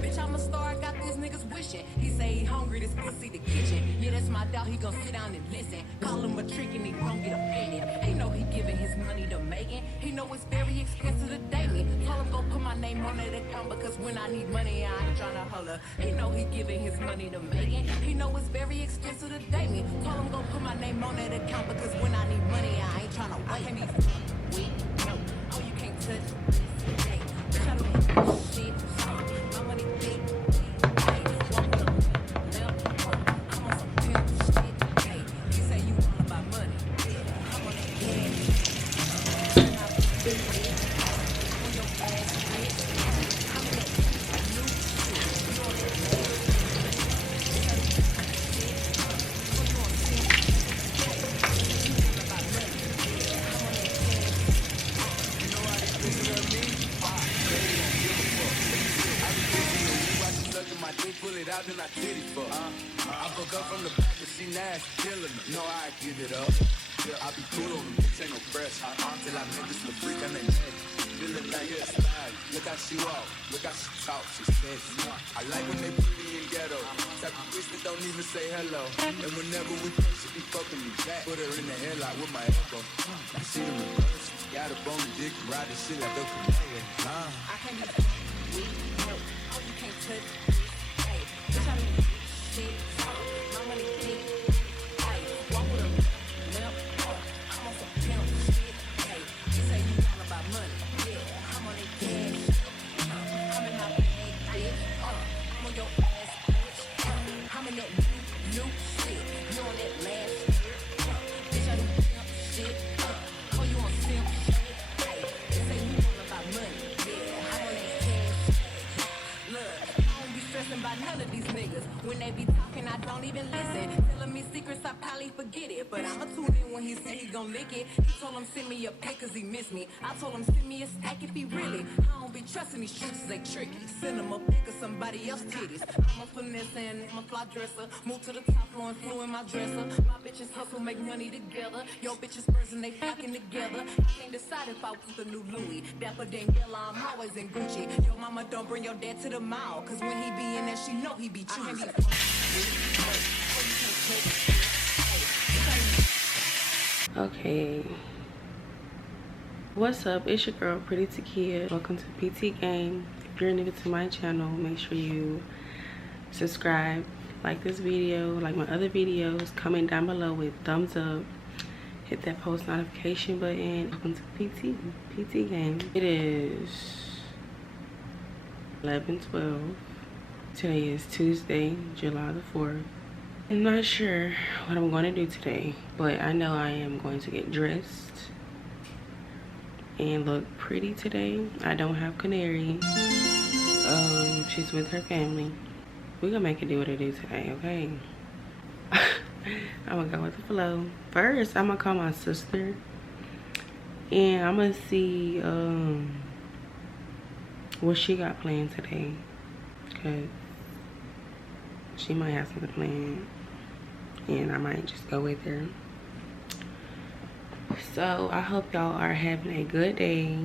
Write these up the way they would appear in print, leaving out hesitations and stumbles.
Bitch, I'm a star, I got these niggas wishing. He say he hungry, this pussy the kitchen. Yeah, that's my dog, he gon' sit down and listen. Call him a trick and he gon' get offended. He know he giving his money to Megan. He know it's very expensive to date me. Tell him go put my name on that account because when I need money, I ain't tryna holler. He know he giving his money to Megan. He know it's very expensive to date me. Tell him go put my name on that account because when I need money, I ain't tryna wait. I can't be weak, no. Oh, you can't touch this. Hey, bitch, I don't shit. My money big. Hey, walk with a limp. I'm on some pimp shit. Hey, you say you all about money. Yeah, I'm on that cash. I'm not big bitch. I'm on your ass bitch. I'm in that new shit. You on that shit. You on pimp shit. Hey, you all about money. Yeah, I'm on that cash. You know how they listen to me? My dick, pull it out, then I titty fuck. I fuck up from the back, but she nasty, killing me. Know I give it up. I be cool on them, bitch, ain't no press. Till I make this little freak, and they feeling like it's style. Look how she walk, look how she talk, she sexy. I like when they pretty and ghetto. Type of bitch that don't even say hello. And whenever we fuck, she be fucking me back. Put her in the headlock with my elbow. I see them in reverse. Got a bone dick, ride this shit like a Canadian. I can't be weak, no. Oh, you can't touch. Bitch, I don't shit. My money big. Ay, walk with a limp. I'm on some pimp shit. Hey, you say you all about money. Yeah, I'm on that cash. I'm in my bag, bitch. I'm on your ass, bitch. I'm in that new shit. You on that last year. Bitch, I do pimp shit. Oh, you on simp shit. Hey, you say you all about money. Yeah, I'm on that cash. Look, I don't be stressing about none of these niggas. When they be talking, I don't even listen. Telling me secrets, I probably forget it. But I'ma tune in when he say he gon' lick it. He told him send me a pic cause he miss me. I told him send me a stack if he really. I don't be trusting these streets, they tricky. Send him a pic of somebody else's titties. I'm a finesse and I'm a fly dresser. Move to the top floor and flew in my dresser. My bitches hustle, make money together. Yo bitches birds and they flocking together. I can't decide if I want the new Louis. Dapper Daniela, I'm always in Gucci. Yo mama, don't bring your dad to the mall. Cause when he be in there, she know he be choosy. Okay, what's up? It's your girl Pretty Takia. Welcome to PT Game. If you're new to my channel, make sure you subscribe, like this video, like my other videos, comment down below with thumbs up, hit that post notification button. Welcome to PT Game. It is 11:12. Today is Tuesday, July the 4th. I'm not sure what I'm going to do today, but I know I am going to get dressed and look pretty today. I don't have Canary. She's with her family. We're gonna make it do what it do today, okay? I'm gonna go with the flow. First, I'm gonna call my sister and I'm gonna see what she got planned today, because she might have something planned and I might just go with her. So I hope y'all are having a good day.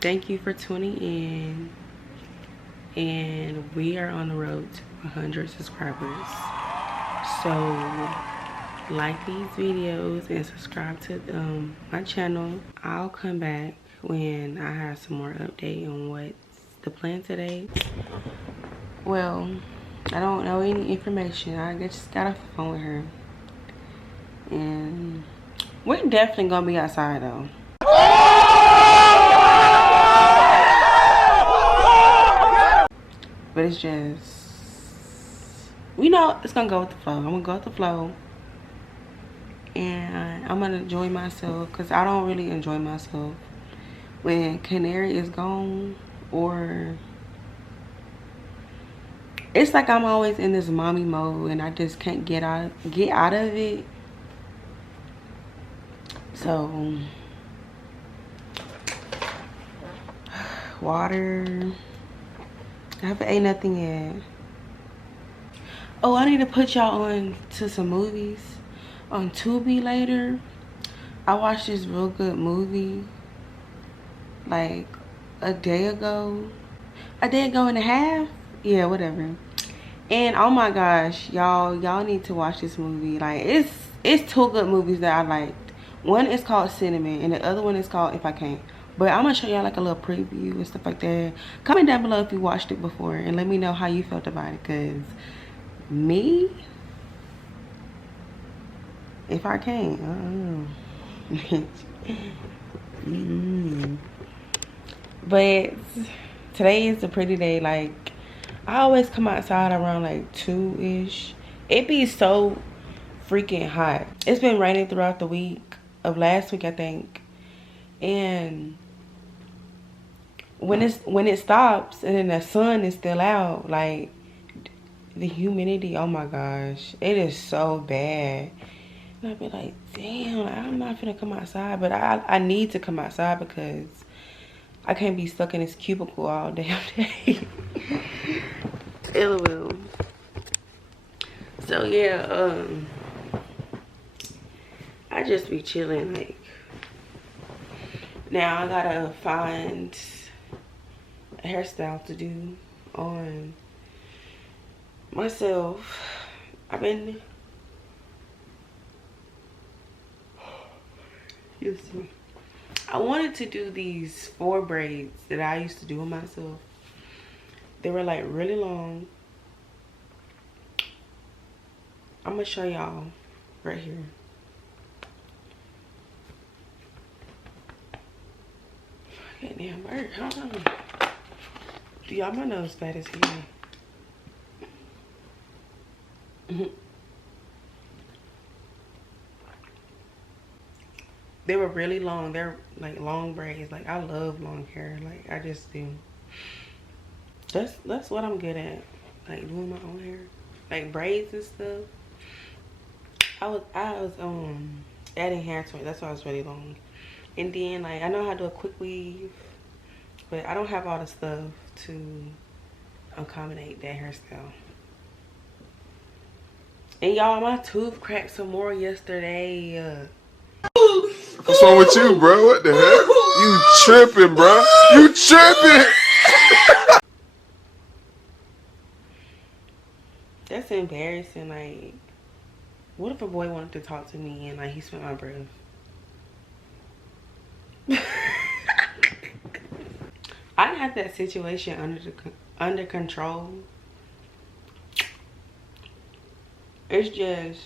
Thank you for tuning in, and we are on the road to 100 subscribers. So like these videos and subscribe to my channel. I'll come back when I have some more update on what's the plan today. Well, I don't know any information. I just got off the phone with her, and we're definitely gonna be outside though. But it's just, we know it's gonna go with the flow. I'm gonna go with the flow, and I'm gonna enjoy myself, because I don't really enjoy myself when Canary is gone, or it's like I'm always in this mommy mode and I just can't get out of it. So water. I haven't ate nothing yet. Oh, I need to put y'all on to some movies on Tubi later. I watched this real good movie. Like, a day ago. A day ago and a half? Yeah, whatever. And oh my gosh, y'all need to watch this movie. Like it's two good movies that I liked. One is called Cinnamon and the other one is called If I Can't. But I'm gonna show y'all like a little preview and stuff like that. Comment down below if you watched it before and let me know how you felt about it. Cause me, if I can't, But today is a pretty day. Like I always come outside around like 2-ish. It be so freaking hot. It's been raining throughout the week of last week, I think. And when it stops and then the sun is still out, like the humidity, oh my gosh, it is so bad. And I'd be like, damn, I'm not finna come outside, but I need to come outside because I can't be stuck in this cubicle all damn day. LOL. So yeah, I just be chilling. Like now I gotta find a hairstyle to do on myself. I've been I wanted to do these 4 braids that I used to do on myself. They were like really long. I'm gonna show y'all right here. Goddamn bird, hold on. Y'all, my nose fat as hell. They were really long. They're like long braids. Like I love long hair. Like I just do. That's what I'm good at. Like doing my own hair, like braids and stuff. I was adding hair to it. That's why it's really long. And then like I know how to do a quick weave, but I don't have all the stuff to accommodate that hairstyle. And y'all, my tooth cracked some more yesterday. What's wrong with you, bro? What the heck? You tripping, bro? You tripping? That's embarrassing. Like, what if a boy wanted to talk to me and like he smelled my breath? I had that situation under control. It's just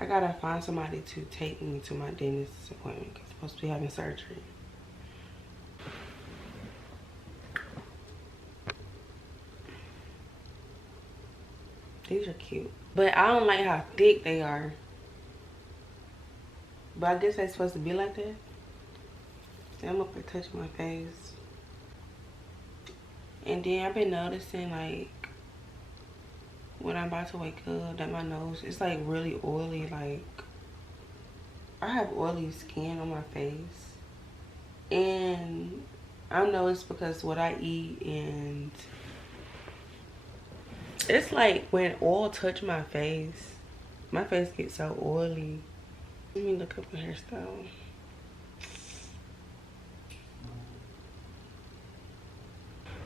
I gotta find somebody to take me to my dentist's appointment because I'm supposed to be having surgery. These are cute, but I don't like how thick they are. But I guess they're supposed to be like that. I'm up here touching my face. And then I've been noticing like when I'm about to wake up that my nose is like really oily. Like I have oily skin on my face. And I know it's because what I eat, and it's like when oil touch my face gets so oily. Let me look up a hairstyle.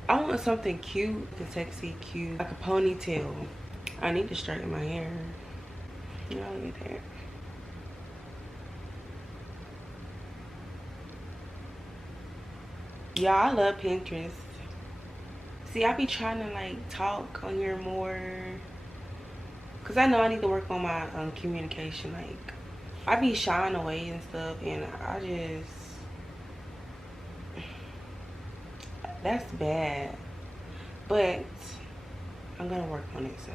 I want something cute, sexy, cute, like a ponytail. I need to straighten my hair. You know, look at that. Y'all, I love Pinterest. See, I be trying to like talk on here more, cause I know I need to work on my communication. Like, I be shying away and stuff, and I just, that's bad. But I'm gonna work on it, so.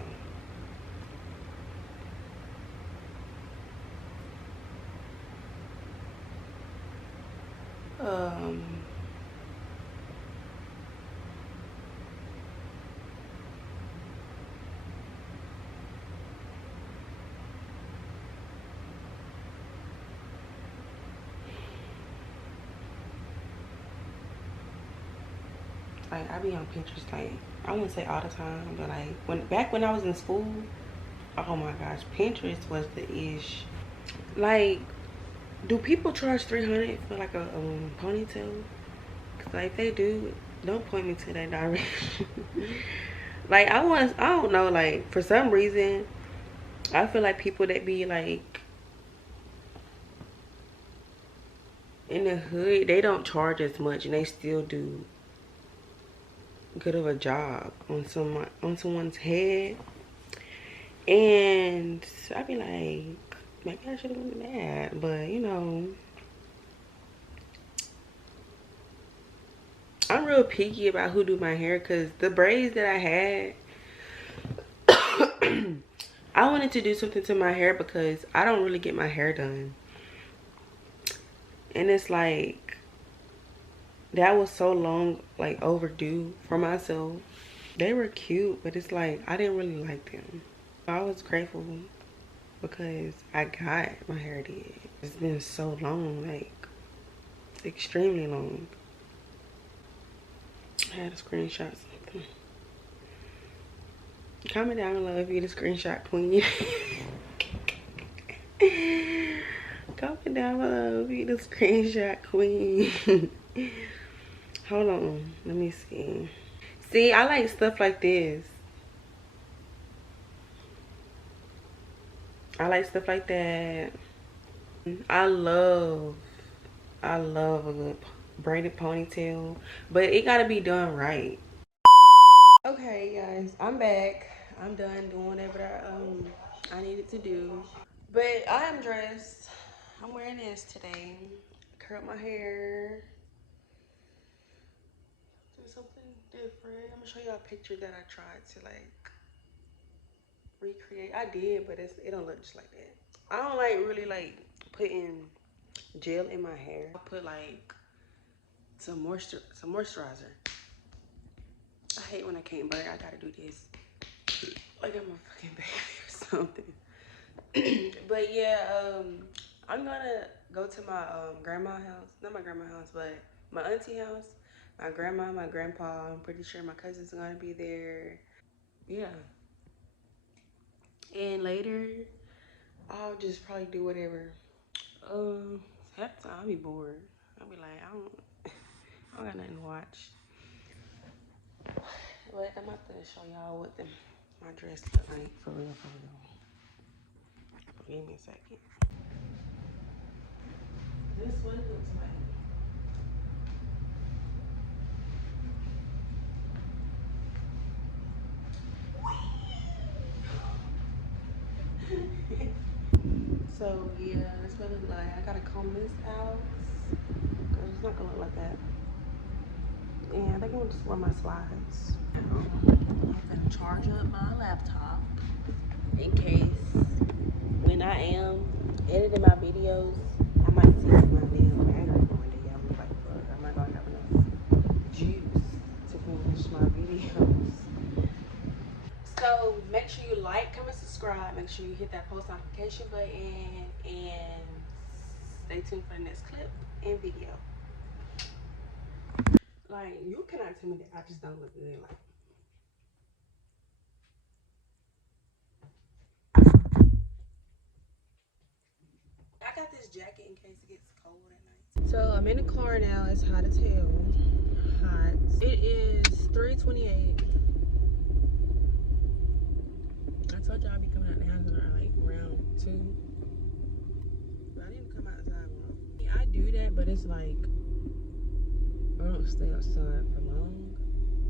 Like I be on Pinterest, like I wouldn't say all the time, but like back when I was in school, oh my gosh, Pinterest was the ish. Like Do people charge 300 for like a ponytail? Cause like if they do, don't point me to that direction. Like I don't know, like for some reason I feel like people that be like in the hood, they don't charge as much and they still do good of a job on someone's head. And I be like, maybe I should have went to that, but you know, I'm real picky about who do my hair, because the braids that I had, I wanted to do something to my hair because I don't really get my hair done. And it's like, that was so long, like overdue for myself. They were cute, but it's like, I didn't really like them. I was grateful because I got my hair did. It's been so long, like extremely long. I had to screenshot something. Comment down below if you're the screenshot queen. Comment down below if you're the screenshot queen. Hold on, let me see. See, I like stuff like this. I like stuff like that. I love a good braided ponytail, but it gotta be done right. Okay guys, I'm back. I'm done doing whatever I needed to do. But I am dressed. I'm wearing this today. Curl my hair. Do something different. I'm gonna show y'all a picture that I tried to like recreate. I did, but it don't look just like that. I don't like really like putting gel in my hair. I put like some moisturizer. I hate when I can't burn. I gotta do this like I'm a fucking baby or something. But yeah, I'm gonna go to my grandma's house. Not my grandma's house, but my auntie house. My grandma, my grandpa. I'm pretty sure my cousins are gonna be there. Yeah. And later, I'll just probably do whatever. Half the time I'll be bored. I'll be like, I don't got nothing to watch. But I'm about to show y'all what my dress look like for real, for real. Give me a second. This is what it looks like. So yeah, that's what it looks like. I gotta comb this out, cause it's not gonna look like that. And I think I'm gonna just wear my slides. I'm gonna charge up my laptop in case when I am editing my videos, I might see my damn battery one day. I'm like, fuck, I'm not gonna have enough juice to finish my videos. So make sure you like, comment, subscribe. Make sure you hit that post notification button and stay tuned for the next clip and video. Like, you cannot tell me that I just don't look good. Like, I got this jacket in case it gets cold at night. So I'm in the car now. It's hot as hell. Hot. It is 3:28. I told y'all I'd be coming out the house like around 2. But I didn't come outside long. I do that, but it's like I don't stay outside for long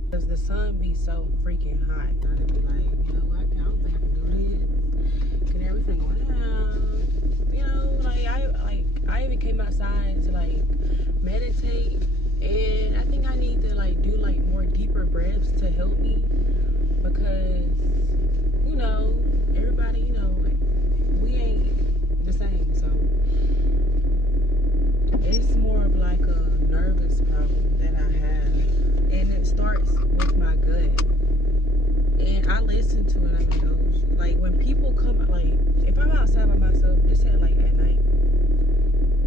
because the sun be so freaking hot. And I'd be like, you know what? I don't think I can do this. Can everything go down? You know, I even came outside to like meditate, and I think I need to like do like more deeper breaths to help me, because you know, everybody, you know, we ain't the same. So it's more of like a nervous problem that I have, and it starts with my gut. And I listen to it. I mean, like when people come, like if I'm outside by myself, just at like at night,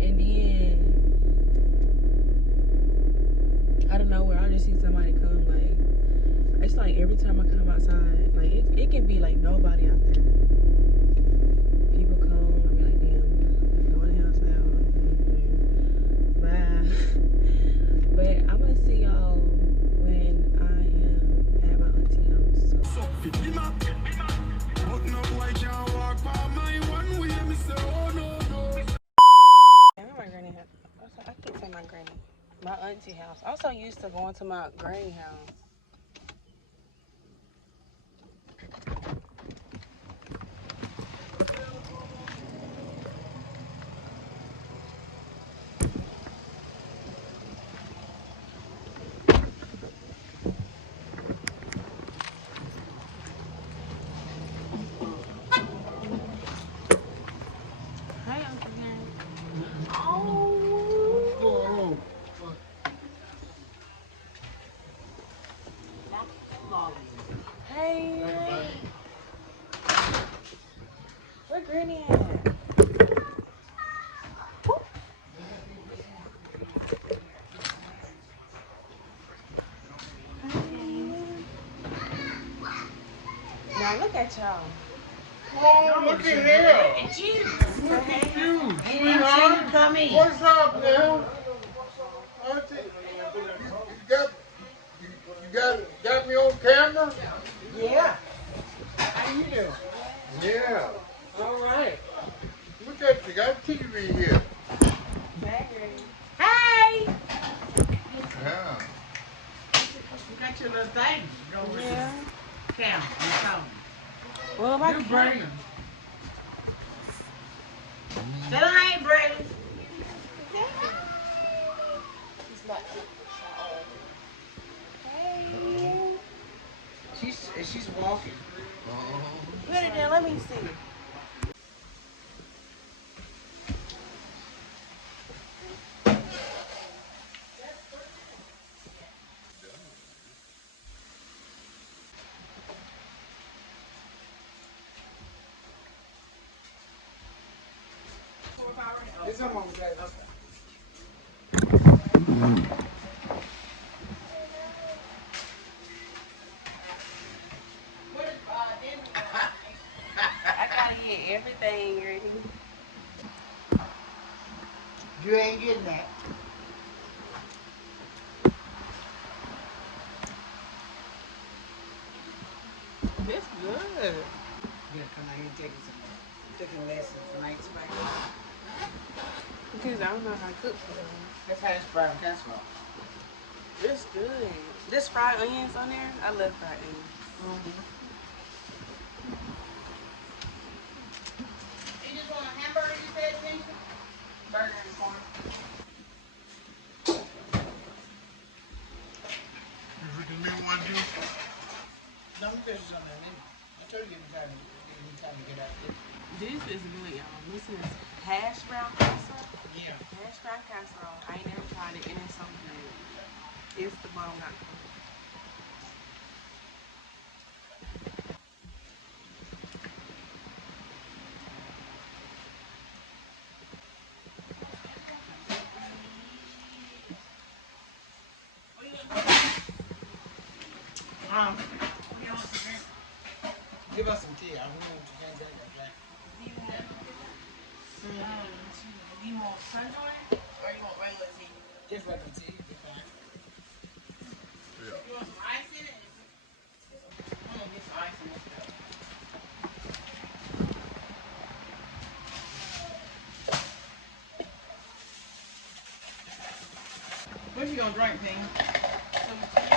and then I don't know where I just see somebody come. Like it's like every time I come outside, like it can be like nobody out there. People come, I be like, damn, go in the house now. Granny. My auntie house. I'm so used to going to my granny house. Hey, Uncle Gary. Oh. Hey. Where Granny at? Now look at y'all. Oh, look at here. And you. Look at you. And come in. What's up now? Auntie, you got me on camera? Yeah. How you doing? Yeah. All right. Look at you. Got TV here. Hey. Yeah. You got your little thing. Yeah. Count. Well, my You Braden. Say I ain't Braden. Hey. She's walking. Put it there. Let me see. It's on my side. I gotta get everything ready. You ain't getting that. This good. Yeah, come out here and taking lessons tonight, tonight. Because I don't know how to cook for them. That's hash brown casserole. It's good. This fried onions on there. I love fried onions. You just want a hamburger, you said, Jason? Burger and corn. You really want to do? Don't fish on that menu. I told you anytime you get out there. This is good, y'all. This is hash brown casserole. Yeah. Hash brown casserole. I ain't never tried it, and it's so good. It's the bone.com. Give us some tea. I don't know what you guys got, Jack. You want sunjoy or you want regular tea? Just regular tea. Be fine. You want some ice in it? I'm gonna get some ice in this cup. What you gonna drink, Ping? Some tea.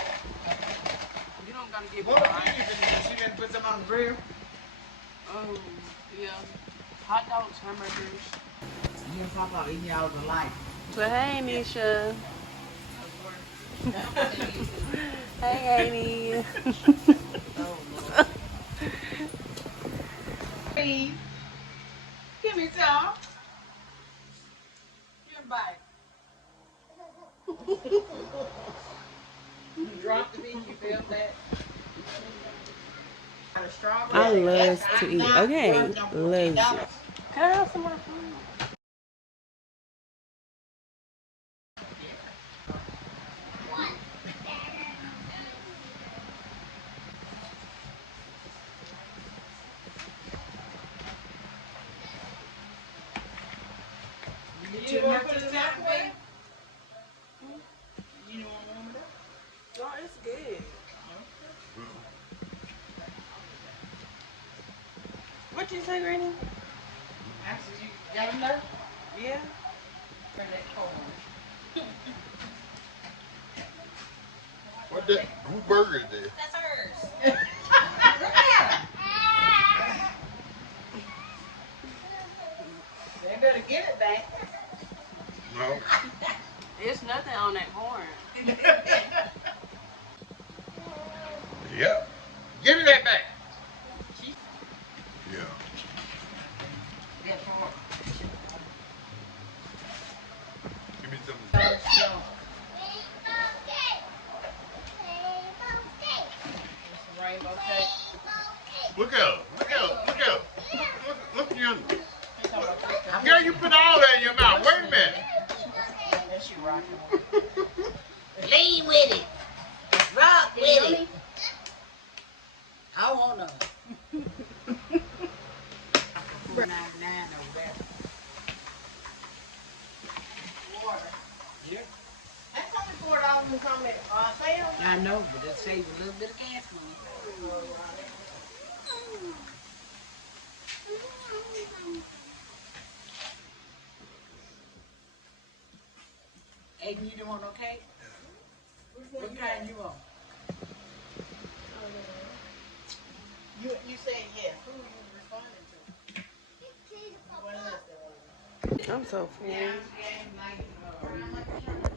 You don't gotta get What more was ice. you finna do? She didn't put some on the grill? Yeah. Hot dogs, hamburgers. You and Papa eating y'all alike. But hey, Nisha. Hey, Amy. Hey, give me some. Give me a bite. You dropped the meat, you felt that? I love to eat. Okay, love it. Can I have some more food? You want to put it that way? You don't want to warm it up? No, it's good. What you say, Granny? Actually, you got them there? Yeah. Turn that cold. What that? Who burger is this? That's hers. They better get it back. No. There's nothing on that horn. Yeah. Give me that back. Yeah. Give me some. Rainbow cake. Look out! Look out! Look out! Look at you. Girl, you put all that in your mouth. Wait a minute. That she rocking. Lean with it. Rock with it. I want none. 4.99 over there. Water. Yeah. That's only $4 and something at sale. I know, but it saves a little bit of gas money. Aiden, you don't want no cake? What kind you want? You said yes. Who are you responding to? I'm so full.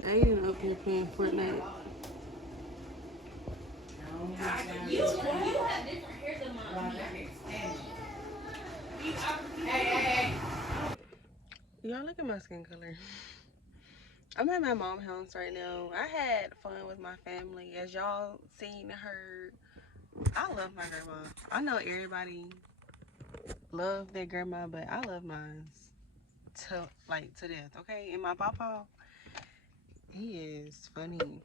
Aiden up here playing Fortnite. You have different hair than mine. Hey. Y'all look at my skin color. I'm at my mom's house right now. I had fun with my family. As y'all seen and heard, I love my grandma. I know everybody love their grandma, but I love mine to death, okay? And my papa, he is funny.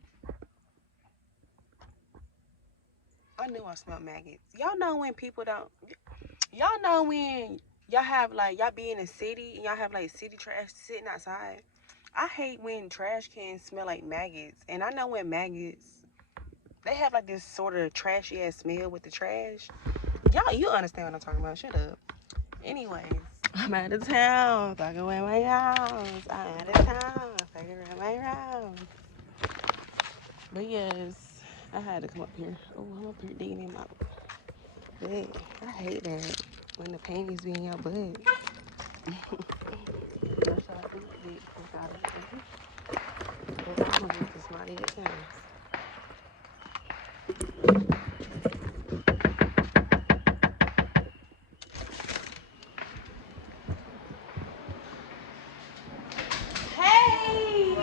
I knew I smelled maggots. Y'all know when people don't, y'all know when y'all have y'all be in a city and y'all have city trash sitting outside. I hate when trash cans smell like maggots. And I know when maggots, they have this sort of trashy ass smell with the trash. Y'all, you understand what I'm talking about. Shut up. Anyways, I'm out of town. Talking around my house. I'm out of town. Talking around my house. But yes, I had to come up here. Oh, I'm up here digging in my butt. I hate that when the panties be in your butt. That's how I do it. I'm gonna use this money at times. Hey!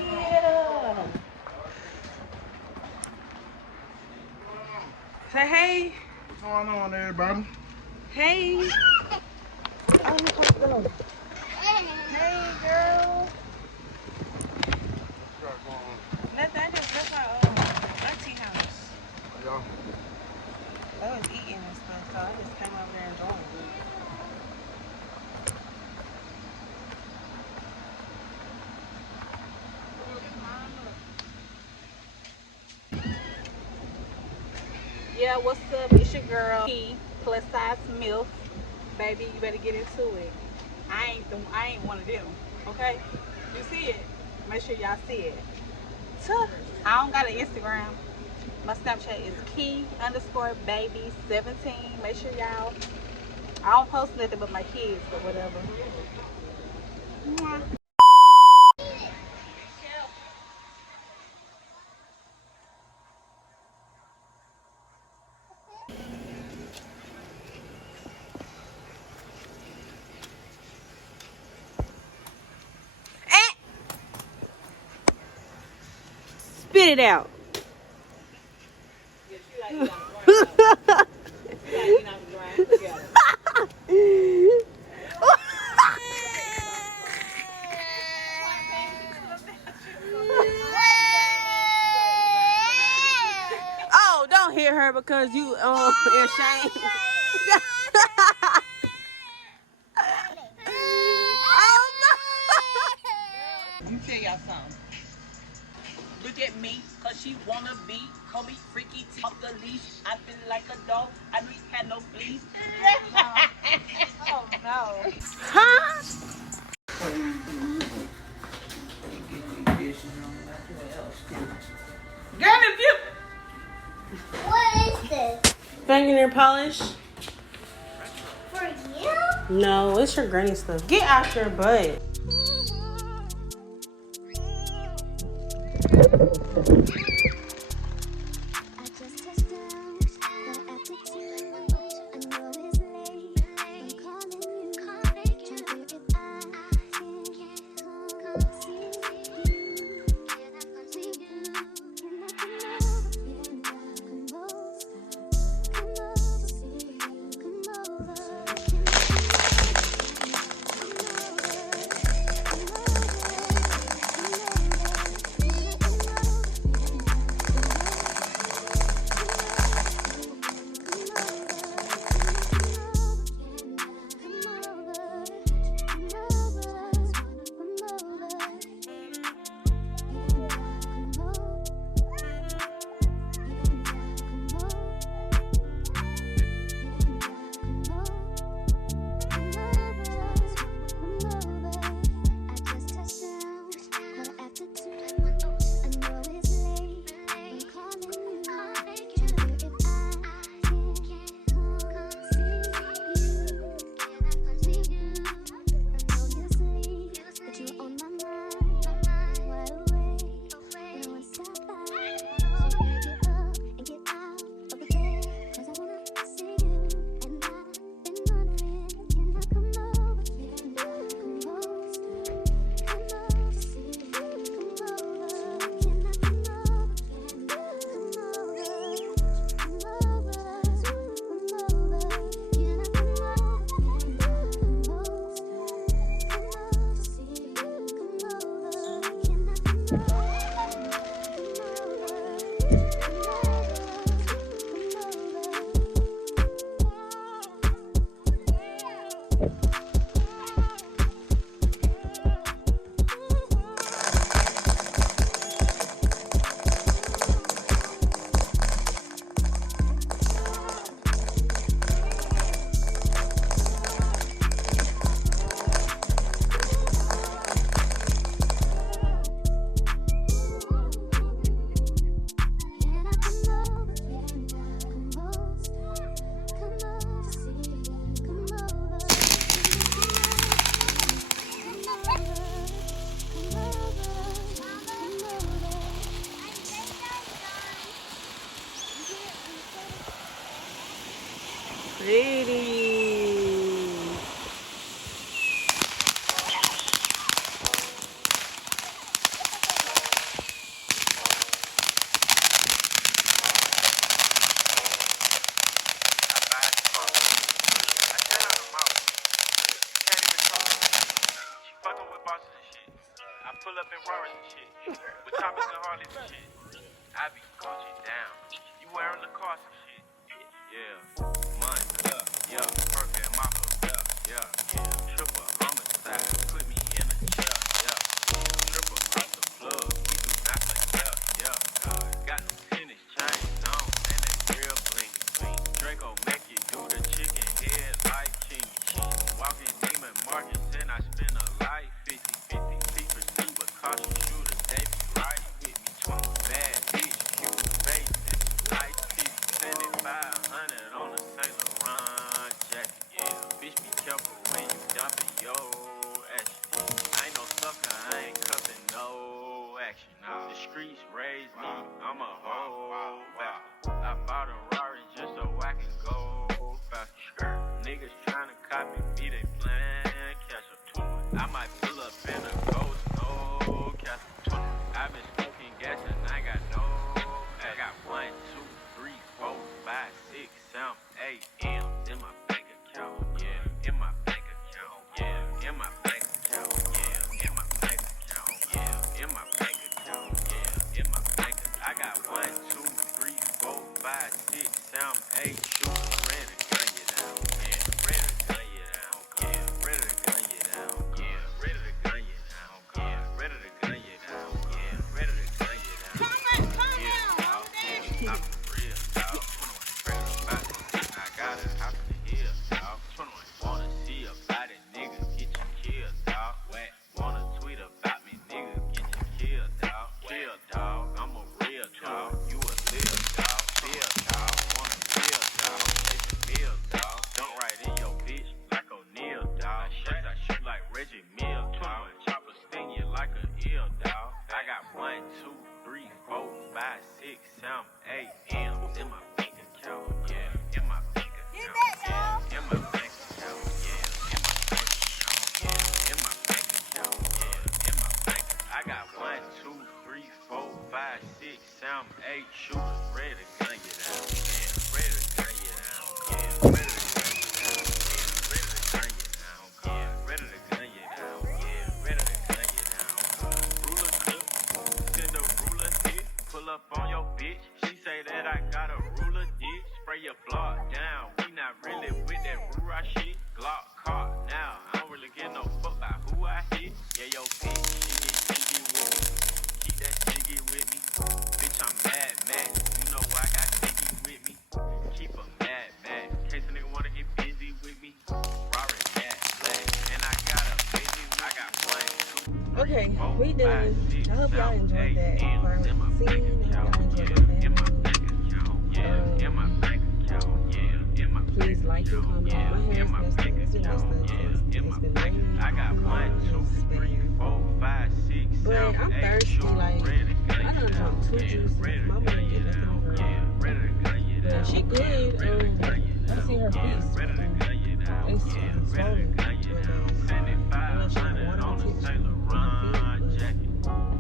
Say hey. What's going on, everybody? Hey. Oh, you come go. Hey, girl. That's my auntie house. Y'all. I was eating and stuff, so I just came over there and joined. Yeah, what's up? It's your girl, Key, plus size MILF. Baby, you better get into it. I ain't one of them, okay? You see it? Make sure y'all see it. I don't got an Instagram. My Snapchat is key_baby17. Make sure y'all, I don't post nothing but my kids or whatever. Mwah. Spit it out. Oh, don't hit her because you ashamed. Let me tell y'all something. Look at me, cause she wanna be, call me freaky T off the leash. I feel like a dog, I really had no fleas. Oh no. Huh? Girl, if you What is this? Fingernail polish? For you? No, it's your granny stuff. Get out your butt. Pretty. Pull up in Rarers and shit. With Thomas and Harleys and shit. I be Gucci down. You wearing Lacoste and shit. Yeah. Mine. Yeah. Perfect. My foot. Yeah. Triple homicide. Put me in a chair. Yeah. Triple off the plug. We do not play. Yeah. Got no tennis chains on. And they real blingy. Draco make you do the chicken head like chingy. Walking Demon Marcus and I spend a life 50-50. Caution shooter, they be riding with me. 20 bad bitch, cute face, nice titty. 7500 on a Saint Laurent jacket. Yeah, bitch, be careful when you dumping yo action. I ain't no sucker, I ain't cuffing no action. Now the streets raised me, I'm a whole back. I bought a Rari just so I can go faster. Niggas tryna copy me, they plan catch up. I might pull up in a ghost. I've been smoking gas and I got no. I got 1, 2, 3, 4, 5, 6, 7, 8 M's in my bank account. Yeah, in my bank account. Yeah, in my bank account. Yeah, in my bank account. Yeah, in my bank account. Yeah, in my bank account. I got 1, 2, 3, 4, 5, 6, 7, 8 shooters ready to gun you down. Yeah, ready to gun you down. Yeah, ready to gun you down. Yeah, ready to gun you down. Yeah, ready to gun you down. I'm for real, dog. 21 crazy about it. I got it out the hill, dog. 21 wanna see about it, nigga. Get you killed, dog. Whack. Wanna tweet about me, nigga. Get you killed, dog. Kill, dog. I'm a real dog. You a little dog. Feel some AMs in my bank account, yeah. In my bank account, yeah. In my bank account, yeah. In my bank account, yeah. In my bank account, yeah. In my bank. I got 1, 2, 3, 4, 5, 6, 7, 8 shooters ready to gun you down, yeah. Ready to gun you down, yeah. Ready to gun you down, yeah. Ready to gun you down, yeah. Ready to gun you down, yeah. Ready to gun you down. Ruler cook, send a ruler hit, pull up on your bitch. She say that I got a ruler dick, spray your block down. We not really with that Rura shit. Glock caught now. I don't really give no fuck about who I hit. Yeah, yo, bitch, she get jiggy with me. Keep that jiggy with me. Bitch, I'm mad, mad. You know I got jiggy with me. Keep a mad, mad. In case a nigga wanna get busy with me. Rory mad, black. And I got a busy. I got 1, 2. Okay, we done. I hope y'all enjoyed that part scene. I hope y'all enjoyed my family. Please like and comment. My hair is messed up. It's been messed up. It's been raining. I got 1, 2, 3, 4, 5, 6, 7, 8. But I'm thirsty. Like, I done drunk 2 juices. My mom get nothing over her. But she good. I see her face. It's swollen.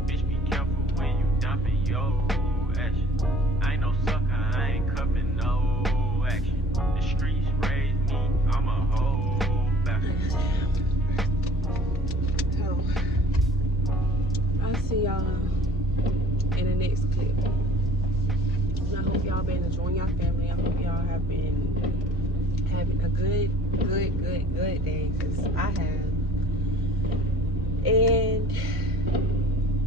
Bitch, be careful when you dumping your action. I ain't no sucker, I ain't cuffing no action. The streets raised me, I'm a whole bastard. So, I'll see y'all in the next clip. And I hope y'all been enjoying your family. I hope y'all have been having a good day, because I have. And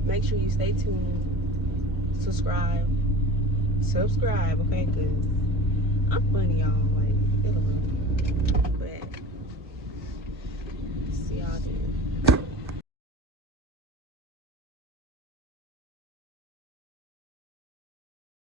make sure you stay tuned. Subscribe, okay? Because I'm funny, y'all.